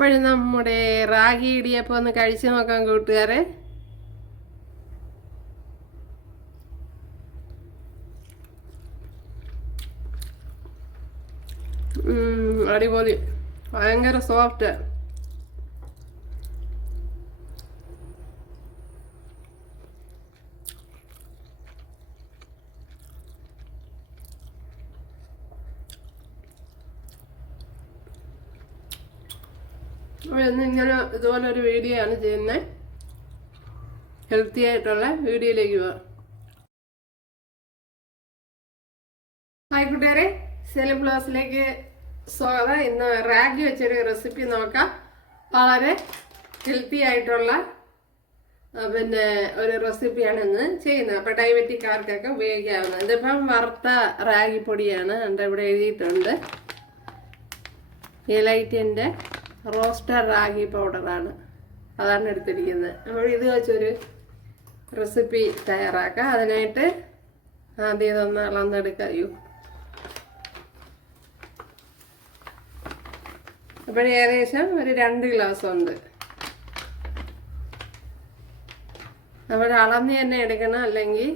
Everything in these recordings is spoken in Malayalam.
ഇപ്പോഴും നമ്മുടെ റാഗി ഇടിയപ്പം ഒന്ന് കഴിച്ചു നോക്കാം കൂട്ടുകാരെ. അടിപൊളി. ഭയങ്കര സോഫ്റ്റ് ഇന്ന് ഇങ്ങനെ ഇതുപോലെ ഒരു വീഡിയോ ആണ് ചെയ്യുന്നത് ഹെൽത്തി ആയിട്ടുള്ള വീഡിയോയിലേക്ക് പോവാം. ഹായ് കൂട്ടുകാരെ സെലിം ബ്ലൗസിലേക്ക് സ്വാഗതം. ഇന്ന് റാഗി വെച്ചൊരു റെസിപ്പി നോക്കാം. വളരെ ഹെൽത്തി ആയിട്ടുള്ള പിന്നെ ഒരു റെസിപ്പിയാണ് ഇന്ന് ചെയ്യുന്നത്. അപ്പോൾ ഡയബറ്റിക്കാർക്കൊക്കെ ഉപയോഗിക്കാവുന്നത് ഇതിപ്പം വറുത്ത റാഗി പൊടിയാണ് എന്റെ ഇവിടെ എഴുതിയിട്ടുണ്ട്. എലൈറ്റിന്റെ റോസ്റ്റർ റാഗി പൗഡറാണ്. അതാണ് എടുത്തിരിക്കുന്നത്. അപ്പോൾ ഇത് വെച്ചൊരു റെസിപ്പി തയ്യാറാക്കാം. അതിനായിട്ട് ആദ്യം ഇതൊന്ന് അളന്നെടുക്കറിയൂ അപ്പോൾ ഏകദേശം ഒരു രണ്ട് ഗ്ലാസ് ഉണ്ട്. നമ്മൾ അളന്ന് തന്നെ എടുക്കണം. അല്ലെങ്കിൽ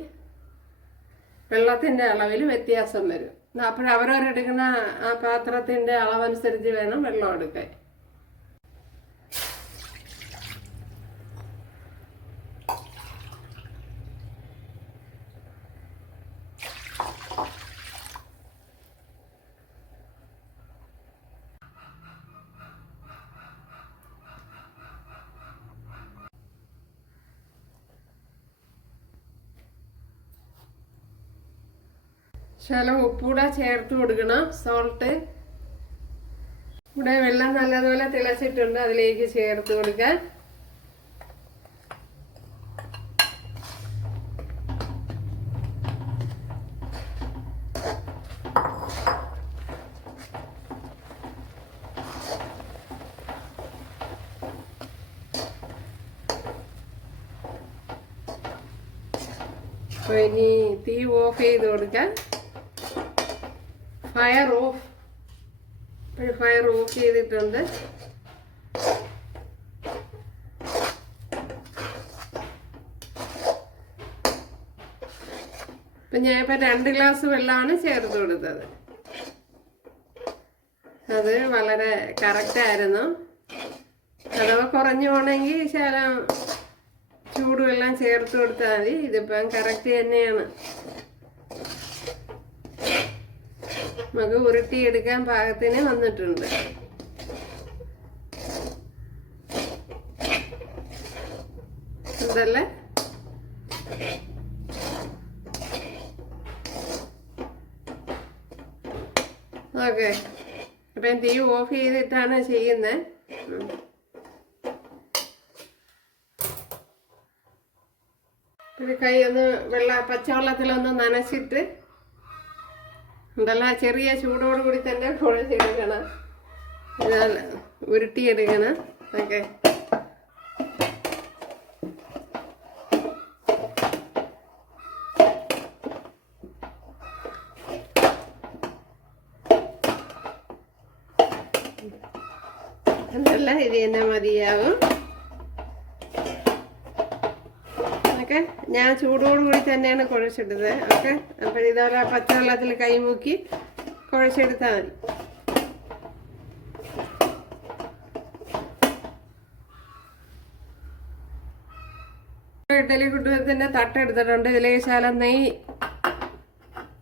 വെള്ളത്തിന്റെ അളവിൽ വ്യത്യാസം വരും. അപ്പോൾ ആ പാത്രത്തിന്റെ അളവനുസരിച്ച് വേണം വെള്ളം എടുക്കാൻ. ശകലം ഉപ്പൂടെ ചേർത്ത് കൊടുക്കണം സോൾട്ട് ഇവിടെ വെള്ളം നല്ലതുപോലെ തിളച്ചിട്ടുണ്ട് അതിലേക്ക് ചേർത്ത് കൊടുക്കാൻ ഇനി തീ ഓഫ് ചെയ്ത് കൊടുക്കാൻ ഫയർ ഓഫ് ഫയർ ഓഫ് ചെയ്തിട്ടുണ്ട്. ഇപ്പം ഞാൻ ഇപ്പം രണ്ട് ഗ്ലാസ് വെള്ളമാണ് ചേർത്ത് കൊടുത്തത്. അത് വളരെ കറക്റ്റായിരുന്നു അഥവാ കുറഞ്ഞു പോകണമെങ്കിൽ ശകലം ചൂടുവെള്ളം ചേർത്ത് കൊടുത്താൽ മതി. ഇതിപ്പം കറക്റ്റ് തന്നെയാണ്. നമുക്ക് ഉരുട്ടിയെടുക്കാൻ പാകത്തിന് വന്നിട്ടുണ്ട്. അതല്ലേ ഓക്കെ. അപ്പം തീ ഓഫ് ചെയ്തിട്ടാണ് ചെയ്യുന്നത് പിന്നെ കൈ ഒന്ന് വെള്ള പച്ചവെള്ളത്തിലൊന്ന് നനച്ചിട്ട് ഉണ്ടല്ലോ ചെറിയ ചൂടോട് കൂടി തന്നെ കുഴച്ചെടുക്കണം ഞാൻ ഉരുട്ടിയെടുക്കണം ഓക്കെ എന്നല്ല ഇത് തന്നെ മതിയാവും. ഓക്കെ? ഞാൻ ചൂടോട് കൂടി തന്നെയാണ് കുഴച്ചെടുത്തത് ഓക്കെ? അപ്പോൾ ഇതോടെ പച്ചവെള്ളത്തിൽ കൈമുക്കി കുഴച്ചെടുത്താൽ മതി. ഇഡലി കുട്ടുകത്തിന്റെ തട്ടെടുത്തിട്ടുണ്ട് ഇതിലേക്ക് ശാലം നെയ്യ്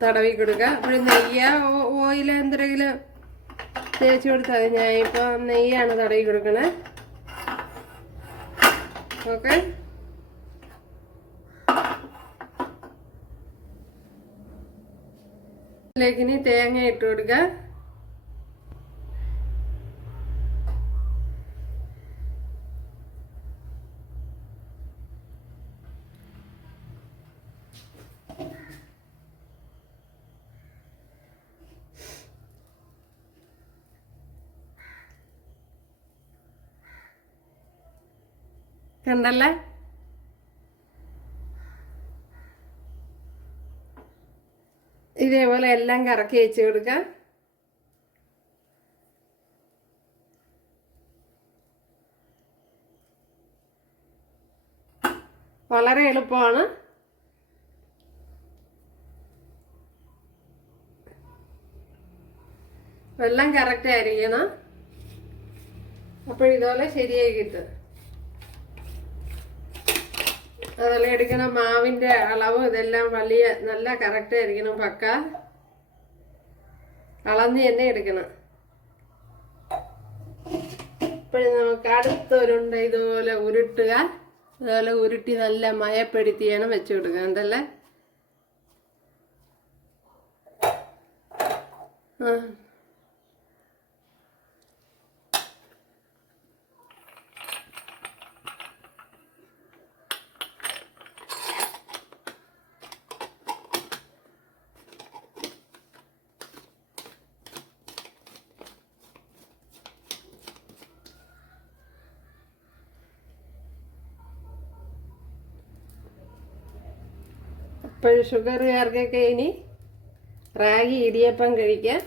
തടവി കൊടുക്കുക. അപ്പോൾ നെയ്യ ഓയിൽ എന്തെങ്കിലും തേച്ച് കൊടുത്താൽ ഞാൻ ഇപ്പോൾ നെയ്യാണ് തടവി കൊടുക്കണേ. ഓക്കെ? ഇതിലേക്ക് തേങ്ങ ഇട്ട് കൊടുക്കുക കണ്ടല്ലേ ഇതേപോലെ എല്ലാം കറക്കി വെച്ച് കൊടുക്കാം. വളരെ എളുപ്പമാണ്. വെള്ളം കറക്റ്റ് ആയിരിക്കണം. അപ്പോൾ ശരിയായി കിട്ടും. അതുപോലെ എടുക്കണം? മാവിന്റെ അളവ് ഇതെല്ലാം വലിയ നല്ല കറക്റ്റ് ആയിരിക്കണം പക്ക. അളന്ന് തന്നെ എടുക്കണം. ഇപ്പോഴും നമുക്ക് അടുത്തൊരുണ്ട ഇതുപോലെ ഉരുട്ടുക. അതുപോലെ ഉരുട്ടി നല്ല മയപ്പെടുത്തിയാണ് വെച്ചു കൊടുക്കുക എന്തല്ലേ ആ. അപ്പോൾ ഷുഗറുകാർക്കൊക്കെ ഇനി റാഗി ഇടിയപ്പം കഴിക്കാം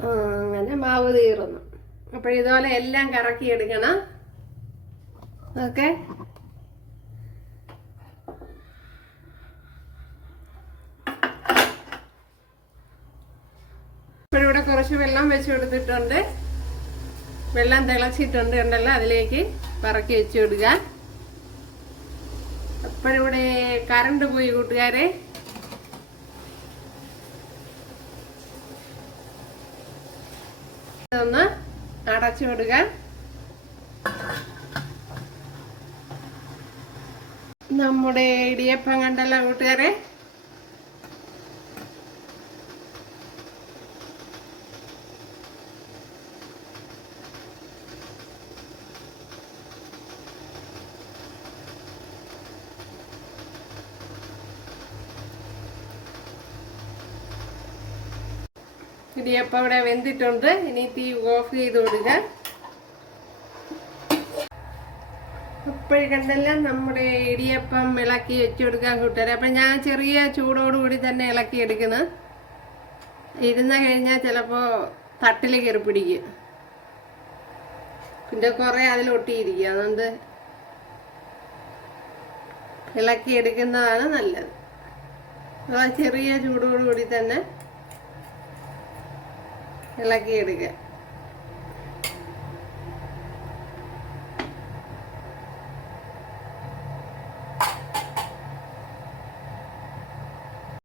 ആ, അങ്ങനെ തീർന്നു. അപ്പോൾ ഇതുപോലെ എല്ലാം കറക്കി എടുക്കണം. ഓക്കെ? ഇവിടെ കുറച്ച് വെള്ളം വെച്ച് കൊടുത്തിട്ടുണ്ട്. വെള്ളം തിളച്ചിട്ടുണ്ട് ഉണ്ടല്ലോ അതിലേക്ക് പറക്കി വെച്ച് കൊടുക്കുക അപ്പോഴിവിടെ കറണ്ട് പോയി കൂട്ടുകാരെ. ഒന്ന് അടച്ചു വിടുക നമ്മുടെ ഇടിയപ്പം കണ്ടല്ലോ കൂട്ടുകാരെ? ഇടിയപ്പം ഇവിടെ വെന്തിട്ടുണ്ട്. ഇനി തീ ഓഫ് ചെയ്ത് കൊടുക്കുക കണ്ടല്ല നമ്മുടെ ഇടിയപ്പം ഇളക്കി വെച്ചു കൊടുക്കാൻ കൂട്ടുകാരെ. അപ്പം ഞാൻ ചെറിയ ചൂടോടുകൂടി തന്നെ ഇളക്കി എടുക്കുന്നത് ഇരുന്ന് കഴിഞ്ഞാൽ ചിലപ്പോൾ തട്ടിൽ കയറി പിടിക്കും. പിന്നെ കുറേ അതിലൊട്ടിയിരിക്കും അതുകൊണ്ട് ഇളക്കി എടുക്കുന്നതാണ് നല്ലത്. ചെറിയ ചൂടോടുകൂടി തന്നെ ഇളക്കി എടുക്കുക